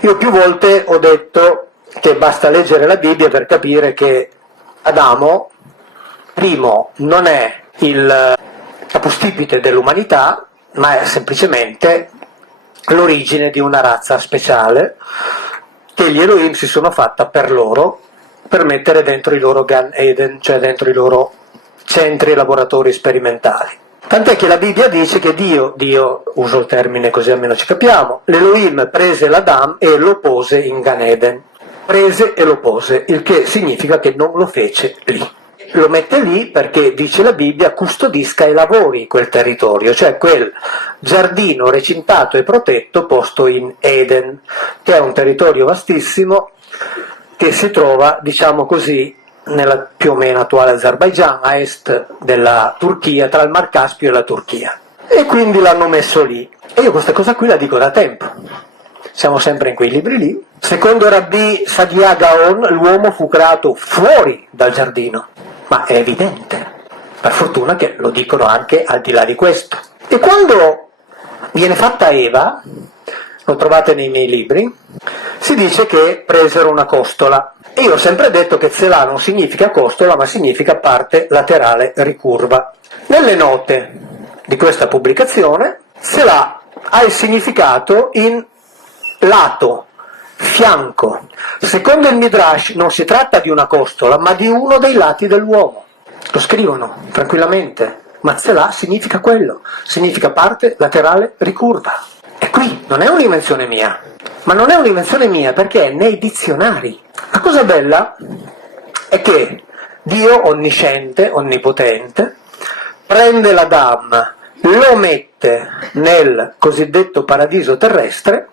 Io più volte ho detto che basta leggere la Bibbia per capire che Adamo, primo, non è il capostipite dell'umanità, ma è semplicemente l'origine di una razza speciale che gli Elohim si sono fatta per loro, per mettere dentro i loro Gan Eden, cioè dentro i loro centri e laboratori sperimentali. Tant'è che la Bibbia dice che Dio, uso il termine così almeno ci capiamo, l'Elohim prese l'Adam e lo pose in Gan Eden. Prese e lo pose, il che significa che non lo fece lì. Lo mette lì perché, dice la Bibbia, custodisca e lavori quel territorio, cioè quel giardino recintato e protetto posto in Eden, che è un territorio vastissimo che si trova, diciamo così, nella più o meno attuale Azerbaigian, a est della Turchia, tra il Mar Caspio e la Turchia. E quindi l'hanno messo lì. E io questa cosa qui la dico da tempo. Siamo sempre in quei libri lì. Secondo Rabbi Sadia Gaon, l'uomo fu creato fuori dal giardino. Ma è evidente. Per fortuna che lo dicono anche al di là di questo. E quando viene fatta Eva, lo trovate nei miei libri, si dice che presero una costola. E io ho sempre detto che Zelà non significa costola, ma significa parte laterale ricurva. Nelle note di questa pubblicazione, Zelà ha il significato in lato, fianco. Secondo il Midrash non si tratta di una costola, ma di uno dei lati dell'uomo. Lo scrivono tranquillamente, ma Zelà significa quello, significa parte laterale ricurva. E qui non è un'invenzione mia, ma non è un'invenzione mia perché è nei dizionari. La cosa bella è che Dio onnisciente, onnipotente, prende l'Adam, lo mette nel cosiddetto paradiso terrestre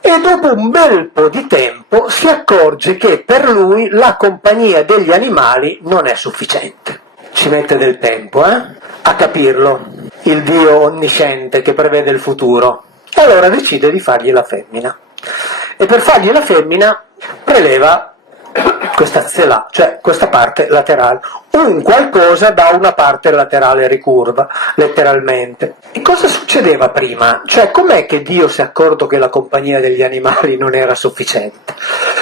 e dopo un bel po' di tempo si accorge che per lui la compagnia degli animali non è sufficiente. Ci mette del tempo, a capirlo, il Dio onnisciente che prevede il futuro. E allora decide di fargli la femmina. E per fargli la femmina preleva questa zelà, cioè questa parte laterale, un qualcosa da una parte laterale ricurva, letteralmente. E cosa succedeva prima? Cioè, com'è che Dio si è accorto che la compagnia degli animali non era sufficiente?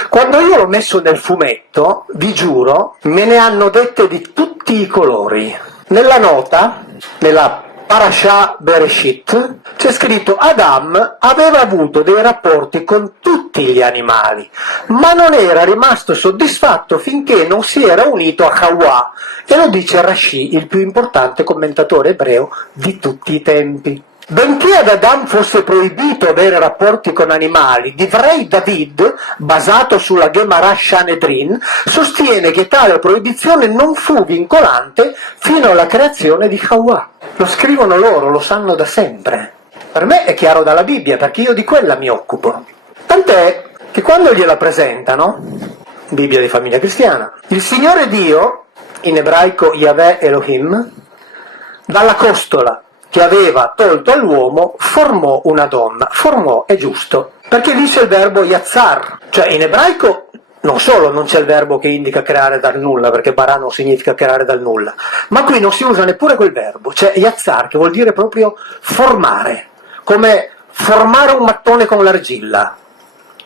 Quando io l'ho messo nel fumetto, vi giuro, me ne hanno dette di tutti i colori. Nella nota, nella Parashah Bereshit, c'è scritto Adam aveva avuto dei rapporti con tutti gli animali, ma non era rimasto soddisfatto finché non si era unito a Hawa, e lo dice Rashi, il più importante commentatore ebreo di tutti i tempi. Benché ad Adam fosse proibito avere rapporti con animali, Divrei David, basato sulla Gemara Sanhedrin, sostiene che tale proibizione non fu vincolante fino alla creazione di Hawa. Lo scrivono loro, lo sanno da sempre. Per me è chiaro dalla Bibbia, perché io di quella mi occupo. Tant'è che quando gliela presentano, Bibbia di famiglia cristiana, il Signore Dio, in ebraico Yahweh Elohim, dalla costola che aveva tolto all'uomo, formò una donna. Formò è giusto, perché dice il verbo yatzar, cioè in ebraico non solo non c'è il verbo che indica creare dal nulla, perché bara non significa creare dal nulla, ma qui non si usa neppure quel verbo, c'è yatzar, che vuol dire proprio formare, come formare un mattone con l'argilla,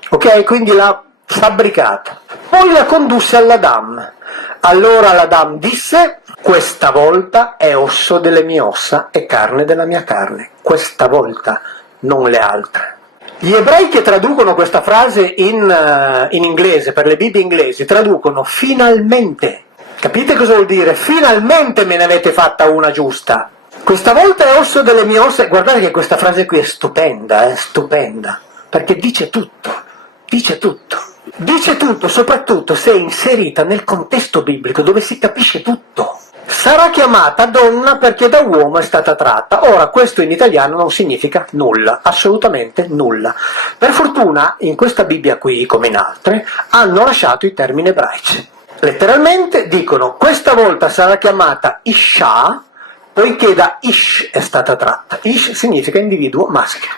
ok? Quindi l'ha fabbricata. Poi la condusse all'Adam. Allora l'Adam disse: questa volta è osso delle mie ossa e carne della mia carne. Questa volta, non le altre. Gli ebrei che traducono questa frase in inglese, per le Bibbie inglesi, traducono finalmente. Capite cosa vuol dire? Finalmente me ne avete fatta una giusta. Questa volta è osso delle mie ossa. Guardate che questa frase qui è stupenda, perché dice tutto. Dice tutto. Dice tutto, soprattutto se è inserita nel contesto biblico dove si capisce tutto. Sarà chiamata donna perché da uomo è stata tratta. Ora, questo in italiano non significa nulla, assolutamente nulla. Per fortuna, in questa Bibbia qui, come in altre, hanno lasciato i termini ebraici. Letteralmente dicono: questa volta sarà chiamata Isha, poiché da Ish è stata tratta. Ish significa individuo maschio.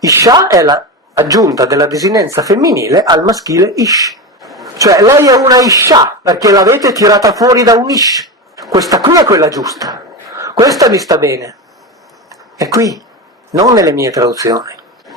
Isha è la aggiunta della desinenza femminile al maschile Ish. Cioè, lei è una Isha, perché l'avete tirata fuori da un Ish. Questa qui è quella giusta, questa mi sta bene, è qui, non nelle mie traduzioni.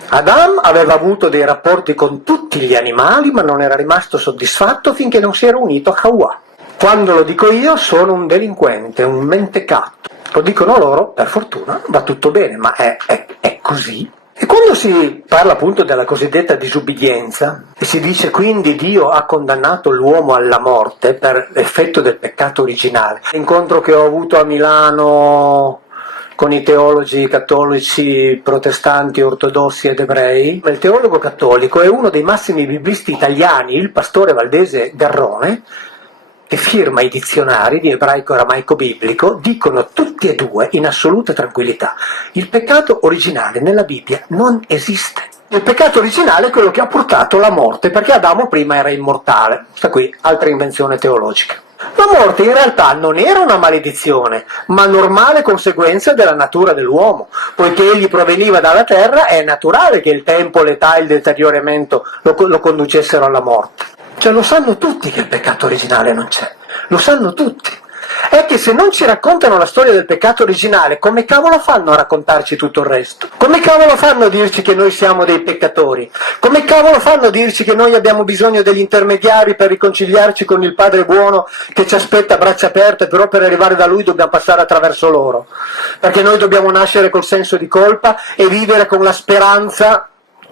Adam aveva avuto dei rapporti con tutti gli animali, ma non era rimasto soddisfatto finché non si era unito a Hawa. Quando lo dico io sono un delinquente, un mentecato. Lo dicono loro, per fortuna, va tutto bene, ma è così. E quando si parla appunto della cosiddetta disubbidienza e si dice quindi Dio ha condannato l'uomo alla morte per effetto del peccato originale, l'incontro che ho avuto a Milano con i teologi cattolici, protestanti, ortodossi ed ebrei, il teologo cattolico è uno dei massimi biblisti italiani, il pastore Valdese Garrone, che firma i dizionari di ebraico e aramaico biblico, dicono tutti e due in assoluta tranquillità: il peccato originale nella Bibbia non esiste. Il peccato originale è quello che ha portato la morte, perché Adamo prima era immortale. Sta qui, altra invenzione teologica. La morte in realtà non era una maledizione, ma normale conseguenza della natura dell'uomo. Poiché egli proveniva dalla terra, è naturale che il tempo, l'età e il deterioramento lo conducessero alla morte. Cioè lo sanno tutti che il peccato originale non c'è, lo sanno tutti. È che se non ci raccontano la storia del peccato originale, come cavolo fanno a raccontarci tutto il resto? Come cavolo fanno a dirci che noi siamo dei peccatori? Come cavolo fanno a dirci che noi abbiamo bisogno degli intermediari per riconciliarci con il Padre buono che ci aspetta a braccia aperte, però per arrivare da Lui dobbiamo passare attraverso loro? Perché noi dobbiamo nascere col senso di colpa e vivere con la speranza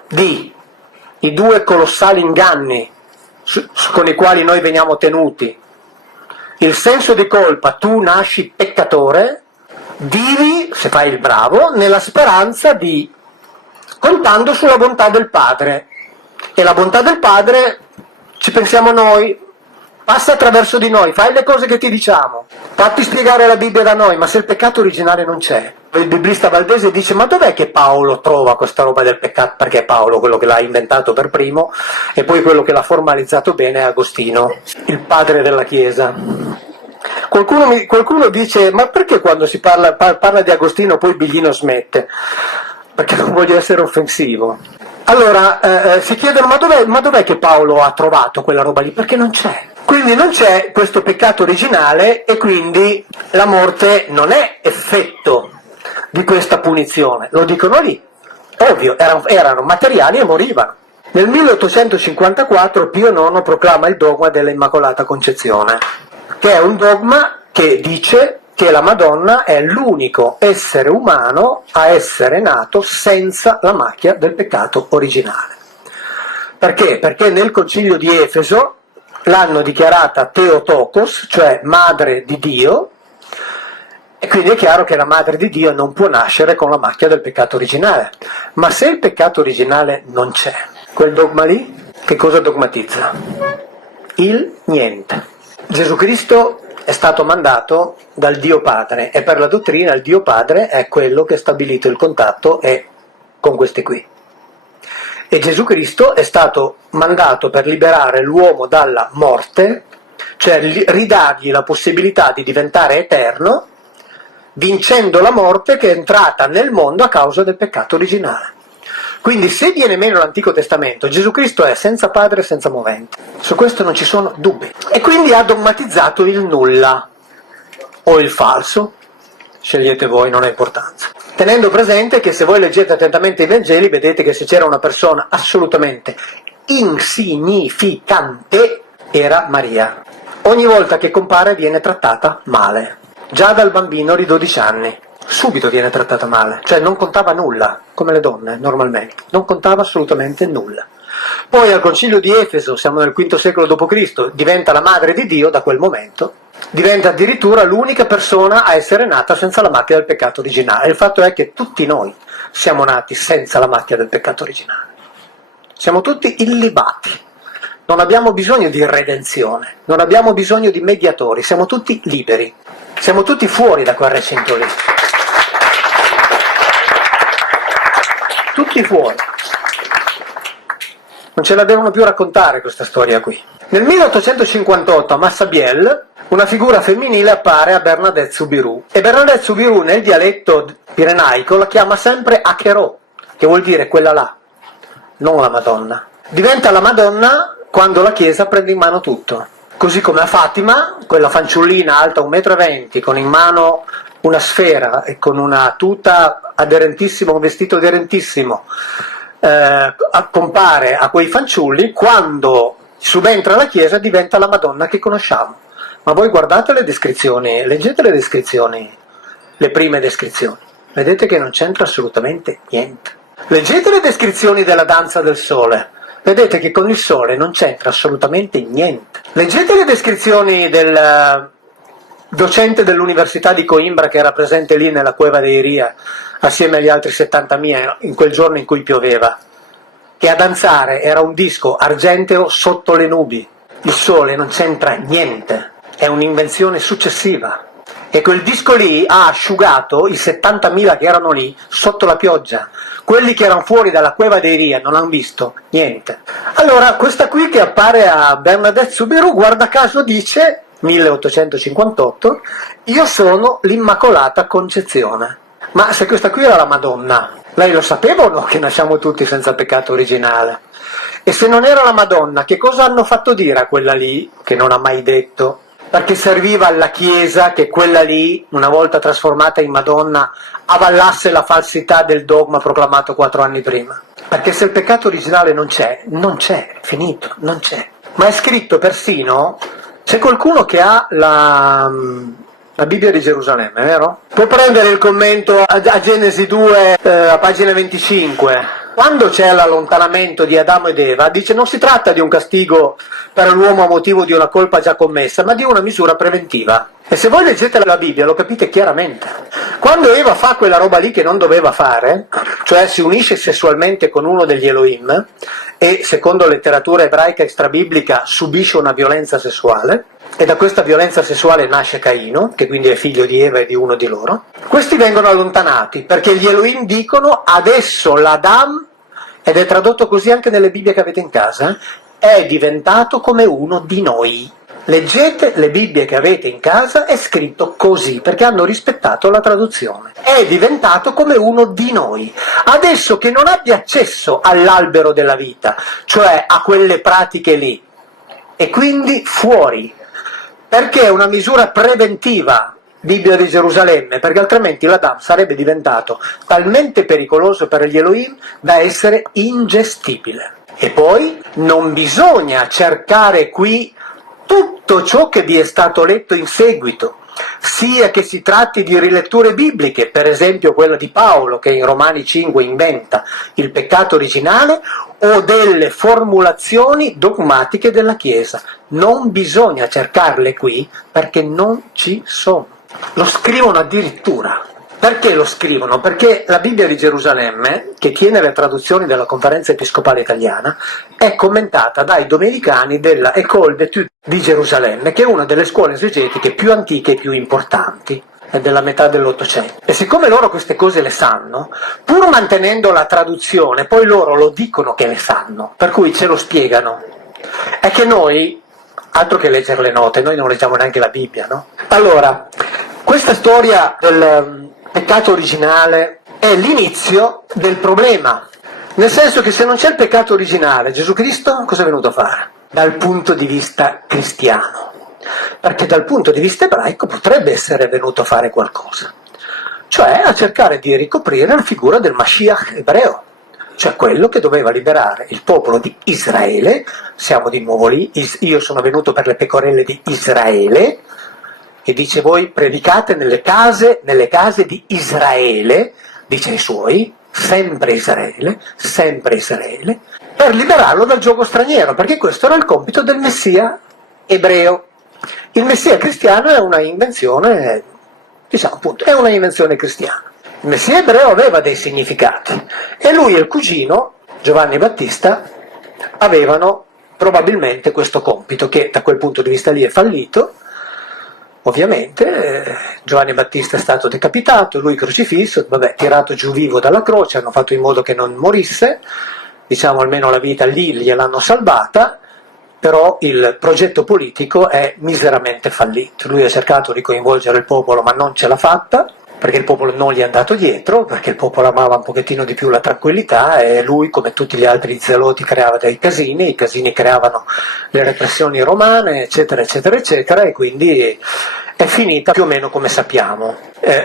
di i due colossali inganni con i quali noi veniamo tenuti. Il senso di colpa, tu nasci peccatore, vivi, se fai il bravo, nella speranza di, contando sulla bontà del Padre. E la bontà del Padre, ci pensiamo noi, passa attraverso di noi, fai le cose che ti diciamo, fatti spiegare la Bibbia da noi, ma se il peccato originale non c'è. Il biblista Valdese dice: ma dov'è che Paolo trova questa roba del peccato? Perché è Paolo quello che l'ha inventato per primo, e poi quello che l'ha formalizzato bene è Agostino, il padre della Chiesa. Qualcuno dice: ma perché quando si parla di Agostino poi Biglino smette? Perché non voglio essere offensivo. Allora si chiedono: ma dov'è che Paolo ha trovato quella roba lì? Perché non c'è. Quindi non c'è questo peccato originale, e quindi la morte non è effetto di questa punizione. Lo dicono lì. Ovvio, erano materiali e morivano. Nel 1854 Pio IX proclama il dogma della Immacolata Concezione, che è un dogma che dice che la Madonna è l'unico essere umano a essere nato senza la macchia del peccato originale. Perché? Perché nel Concilio di Efeso l'hanno dichiarata Theotokos, cioè madre di Dio, e quindi è chiaro che la madre di Dio non può nascere con la macchia del peccato originale. Ma se il peccato originale non c'è, quel dogma lì che cosa dogmatizza? Il niente. Gesù Cristo è stato mandato dal Dio Padre, e per la dottrina il Dio Padre è quello che ha stabilito il contatto con questi qui. E Gesù Cristo è stato mandato per liberare l'uomo dalla morte, cioè ridargli la possibilità di diventare eterno, vincendo la morte che è entrata nel mondo a causa del peccato originale. Quindi se viene meno l'Antico Testamento, Gesù Cristo è senza padre e senza movente. Su questo non ci sono dubbi. E quindi ha dogmatizzato il nulla, o il falso, scegliete voi, non ha importanza. Tenendo presente che se voi leggete attentamente i Vangeli, vedete che se c'era una persona assolutamente insignificante, era Maria. Ogni volta che compare viene trattata male. Già dal bambino di 12 anni. Subito viene trattata male, cioè non contava nulla, come le donne normalmente, non contava assolutamente nulla. Poi al Concilio di Efeso, siamo nel V secolo d.C., diventa la madre di Dio da quel momento, diventa addirittura l'unica persona a essere nata senza la macchia del peccato originale. Il fatto è che tutti noi siamo nati senza la macchia del peccato originale. Siamo tutti illibati, non abbiamo bisogno di redenzione, non abbiamo bisogno di mediatori, siamo tutti liberi, siamo tutti fuori da quel recinto lì. Tutti fuori. Non ce la devono più raccontare questa storia qui. Nel 1858 a Massabielle una figura femminile appare a Bernadette Soubirous, e Bernadette Soubirous nel dialetto pirenaico la chiama sempre Acherò, che vuol dire quella là, non la Madonna. Diventa la Madonna quando la Chiesa prende in mano tutto. Così come a Fatima, quella fanciullina alta 1,20 m con in mano una sfera e con una tuta aderentissima, un vestito aderentissimo, compare a quei fanciulli, quando subentra la Chiesa diventa la Madonna che conosciamo. Ma voi guardate le descrizioni, leggete le descrizioni, le prime descrizioni, vedete che non c'entra assolutamente niente. Leggete le descrizioni della danza del sole, vedete che con il sole non c'entra assolutamente niente. Leggete le descrizioni del docente dell'Università di Coimbra che era presente lì nella cueva dei Iria assieme agli altri 70.000 in quel giorno in cui pioveva, che a danzare era un disco argenteo sotto le nubi. Il sole non c'entra niente, è un'invenzione successiva. E quel disco lì ha asciugato i 70.000 che erano lì sotto la pioggia. Quelli che erano fuori dalla cueva dei Ria non hanno visto niente. Allora, questa qui che appare a Bernadette Soubirous, guarda caso dice, 1858, io sono l'Immacolata Concezione. Ma se questa qui era la Madonna, lei lo sapeva o no che nasciamo tutti senza peccato originale? E se non era la Madonna, che cosa hanno fatto dire a quella lì, che non ha mai detto? Perché serviva alla Chiesa che quella lì, una volta trasformata in Madonna, avallasse la falsità del dogma proclamato 4 anni prima. Perché se il peccato originale non c'è, finito, non c'è. Ma è scritto persino, c'è qualcuno che ha la Bibbia di Gerusalemme, vero? Può prendere il commento a Genesi 2, a pagina 25. Quando c'è l'allontanamento di Adamo ed Eva, dice non si tratta di un castigo per l'uomo a motivo di una colpa già commessa, ma di una misura preventiva. E se voi leggete la Bibbia lo capite chiaramente. Quando Eva fa quella roba lì che non doveva fare, cioè si unisce sessualmente con uno degli Elohim e, secondo letteratura ebraica extrabiblica, subisce una violenza sessuale, e da questa violenza sessuale nasce Caino, che quindi è figlio di Eva e di uno di loro, questi vengono allontanati, perché gli Elohim dicono adesso l'Adam, ed è tradotto così anche nelle Bibbie che avete in casa, è diventato come uno di noi. Leggete le Bibbie che avete in casa, è scritto così, perché hanno rispettato la traduzione. È diventato come uno di noi. Adesso che non abbia accesso all'albero della vita, cioè a quelle pratiche lì, e quindi fuori, perché è una misura preventiva, Bibbia di Gerusalemme, perché altrimenti l'Adam sarebbe diventato talmente pericoloso per gli Elohim da essere ingestibile. E poi non bisogna cercare qui tutto ciò che vi è stato letto in seguito, sia che si tratti di riletture bibliche, per esempio quella di Paolo che in Romani 5 inventa il peccato originale, o delle formulazioni dogmatiche della Chiesa. Non bisogna cercarle qui perché non ci sono. Lo scrivono addirittura. Perché lo scrivono? Perché la Bibbia di Gerusalemme, che tiene le traduzioni della Conferenza Episcopale Italiana, è commentata dai domenicani della École d'études di Gerusalemme, che è una delle scuole esegetiche più antiche e più importanti, è della metà dell'Ottocento. E siccome loro queste cose le sanno, pur mantenendo la traduzione, poi loro lo dicono che le sanno, per cui ce lo spiegano. È che noi, altro che leggere le note, noi non leggiamo neanche la Bibbia, no? Allora, questa storia del peccato originale è l'inizio del problema, nel senso che se non c'è il peccato originale, Gesù Cristo cosa è venuto a fare? Dal punto di vista cristiano. Perché dal punto di vista ebraico potrebbe essere venuto a fare qualcosa, cioè a cercare di ricoprire la figura del Mashiach ebreo, cioè quello che doveva liberare il popolo di Israele. Siamo di nuovo lì, io sono venuto per le pecorelle di Israele, e dice voi predicate nelle case di Israele, dice ai suoi, sempre Israele, per liberarlo dal giogo straniero, perché questo era il compito del Messia ebreo. Il Messia cristiano è una invenzione, diciamo appunto, è una invenzione cristiana. Il Messia ebreo aveva dei significati e lui e il cugino, Giovanni Battista, avevano probabilmente questo compito che da quel punto di vista lì è fallito. Ovviamente Giovanni Battista è stato decapitato, lui crocifisso, tirato giù vivo dalla croce, hanno fatto in modo che non morisse, diciamo almeno la vita lì gliel'hanno salvata, però il progetto politico è miseramente fallito. Lui ha cercato di coinvolgere il popolo ma non ce l'ha fatta, perché il popolo non gli è andato dietro, perché il popolo amava un pochettino di più la tranquillità e lui, come tutti gli altri zeloti, creava dei casini, i casini creavano le repressioni romane, eccetera, eccetera, eccetera, e quindi è finita più o meno come sappiamo,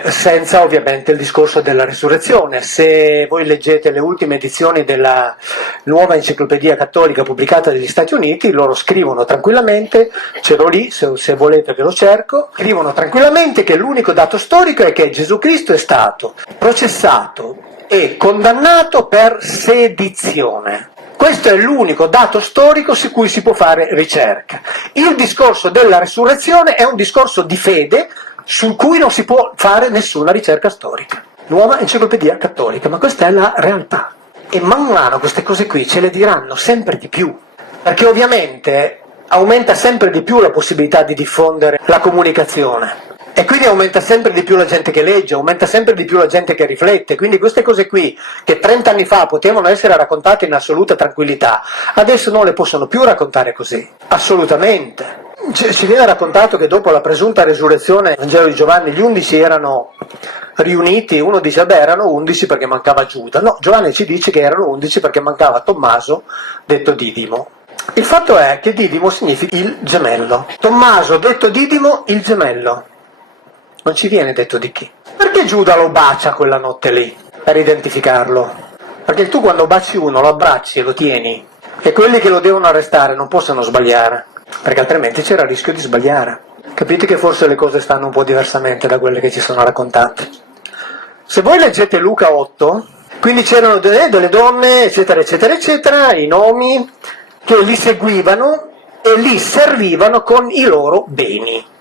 senza ovviamente il discorso della risurrezione. Se voi leggete le ultime edizioni della nuova enciclopedia cattolica pubblicata negli Stati Uniti, loro scrivono tranquillamente, c'ero lì, se volete ve lo cerco, scrivono tranquillamente che l'unico dato storico è che Gesù Cristo è stato processato e condannato per sedizione. Questo è l'unico dato storico su cui si può fare ricerca. Il discorso della resurrezione è un discorso di fede su cui non si può fare nessuna ricerca storica. Nuova enciclopedia cattolica, ma questa è la realtà. E man mano queste cose qui ce le diranno sempre di più, perché ovviamente aumenta sempre di più la possibilità di diffondere la comunicazione. E quindi aumenta sempre di più la gente che legge, aumenta sempre di più la gente che riflette, quindi queste cose qui, che 30 anni fa potevano essere raccontate in assoluta tranquillità, adesso non le possono più raccontare così, assolutamente. Ci viene raccontato che dopo la presunta resurrezione, nel Vangelo di Giovanni, gli 11 erano riuniti, uno dice, beh, erano 11 perché mancava Giuda, no, Giovanni ci dice che erano 11 perché mancava Tommaso, detto Didimo. Il fatto è che Didimo significa il gemello, Tommaso, detto Didimo, il gemello. Non ci viene detto di chi. Perché Giuda lo bacia quella notte lì? Per identificarlo. Perché tu quando baci uno lo abbracci e lo tieni. E quelli che lo devono arrestare non possono sbagliare. Perché altrimenti c'era il rischio di sbagliare. Capite che forse le cose stanno un po' diversamente da quelle che ci sono raccontate. Se voi leggete Luca 8, quindi c'erano delle donne, eccetera, eccetera, eccetera, i nomi che li seguivano e li servivano con i loro beni.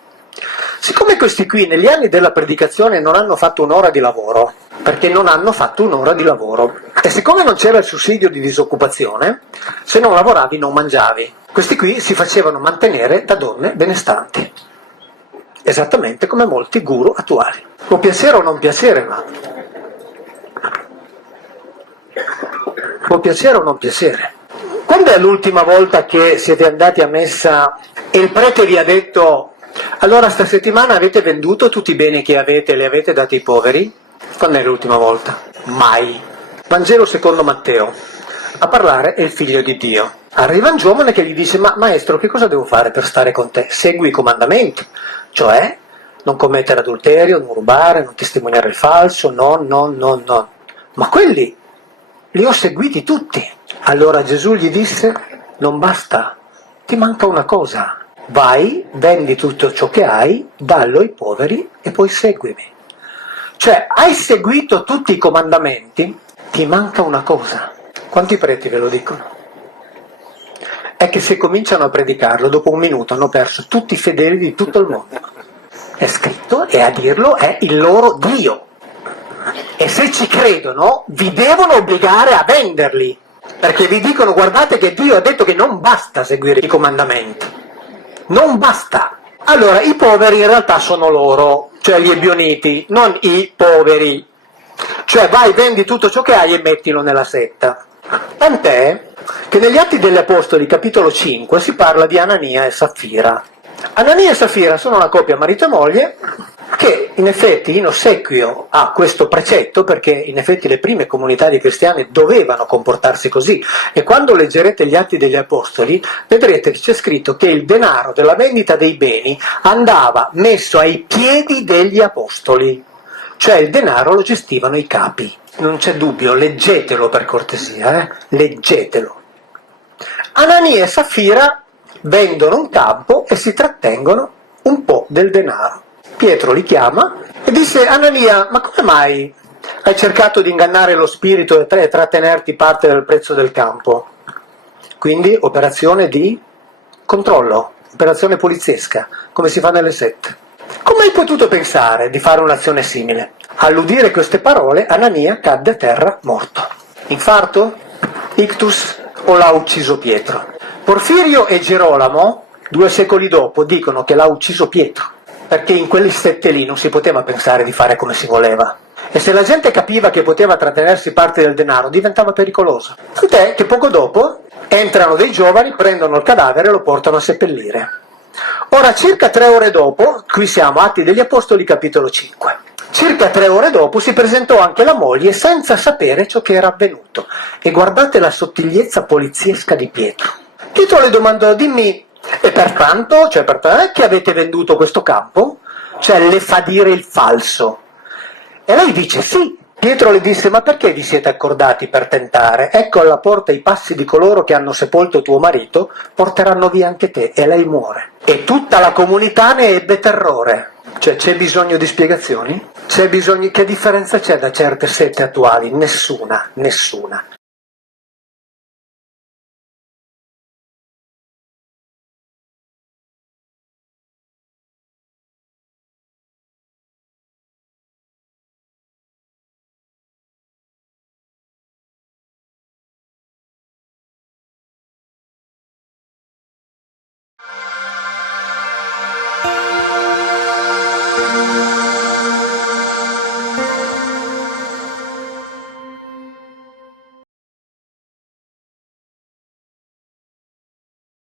Siccome questi qui negli anni della predicazione non hanno fatto un'ora di lavoro, perché non hanno fatto un'ora di lavoro, e siccome non c'era il sussidio di disoccupazione, se non lavoravi non mangiavi, questi qui si facevano mantenere da donne benestanti, esattamente come molti guru attuali. Può piacere o non piacere, ma può piacere o non piacere. Quando è l'ultima volta che siete andati a messa e il prete vi ha detto: allora sta settimana avete venduto tutti i beni che avete e li avete dati ai poveri? Quando è l'ultima volta? Mai. Vangelo secondo Matteo. A parlare è il figlio di Dio. Arriva un giovane che gli dice: ma maestro, che cosa devo fare per stare con te? Segui i comandamenti, cioè non commettere adulterio, non rubare, non testimoniare il falso, no. Ma quelli li ho seguiti tutti. Allora Gesù gli disse: non basta, ti manca una cosa. Vai, vendi tutto ciò che hai, dallo ai poveri e poi seguimi. Cioè, hai seguito tutti i comandamenti, ti manca una cosa. Quanti preti ve lo dicono? È che se cominciano a predicarlo, dopo un minuto hanno perso tutti i fedeli di tutto il mondo. È scritto e a dirlo è il loro Dio. E se ci credono, vi devono obbligare a venderli. Perché vi dicono: guardate che Dio ha detto che non basta seguire i comandamenti. Non basta. Allora, i poveri in realtà sono loro, cioè gli ebioniti, non i poveri. Cioè, vai, vendi tutto ciò che hai e mettilo nella setta. Tant'è che negli Atti degli Apostoli, capitolo 5, si parla di Anania e Saffira. Anania e Saffira sono una coppia marito e moglie che in effetti in ossequio a questo precetto, perché in effetti le prime comunità di cristiani dovevano comportarsi così, e quando leggerete gli Atti degli Apostoli vedrete che c'è scritto che il denaro della vendita dei beni andava messo ai piedi degli apostoli, cioè il denaro lo gestivano i capi. Non c'è dubbio, leggetelo per cortesia, leggetelo. Anania e Saffira vendono un campo e si trattengono un po' del denaro. Pietro li chiama e disse: Anania, ma come mai hai cercato di ingannare lo spirito e trattenerti parte del prezzo del campo? Quindi operazione di controllo, operazione poliziesca, come si fa nelle sette. Come hai potuto pensare di fare un'azione simile? All'udire queste parole, Anania cadde a terra morto. Infarto? Ictus? O l'ha ucciso Pietro? Porfirio e Gerolamo, 2 secoli dopo, dicono che l'ha ucciso Pietro, perché in quelle sette lì non si poteva pensare di fare come si voleva. E se la gente capiva che poteva trattenersi parte del denaro, diventava pericoloso. Tant'è che poco dopo entrano dei giovani, prendono il cadavere e lo portano a seppellire. Ora, circa 3 ore dopo, qui siamo, Atti degli Apostoli, capitolo 5. Circa 3 ore dopo si presentò anche la moglie senza sapere ciò che era avvenuto. E guardate la sottigliezza poliziesca di Pietro. Pietro le domandò: dimmi, e pertanto, che avete venduto questo campo? cioè le fa dire il falso. E lei dice sì. Pietro le disse: ma perché vi siete accordati per tentare? Ecco alla porta i passi di coloro che hanno sepolto tuo marito, porteranno via anche te. E lei muore. E tutta la comunità ne ebbe terrore. Cioè, c'è bisogno di spiegazioni? C'è bisogno. Che differenza c'è da certe sette attuali? Nessuna, nessuna.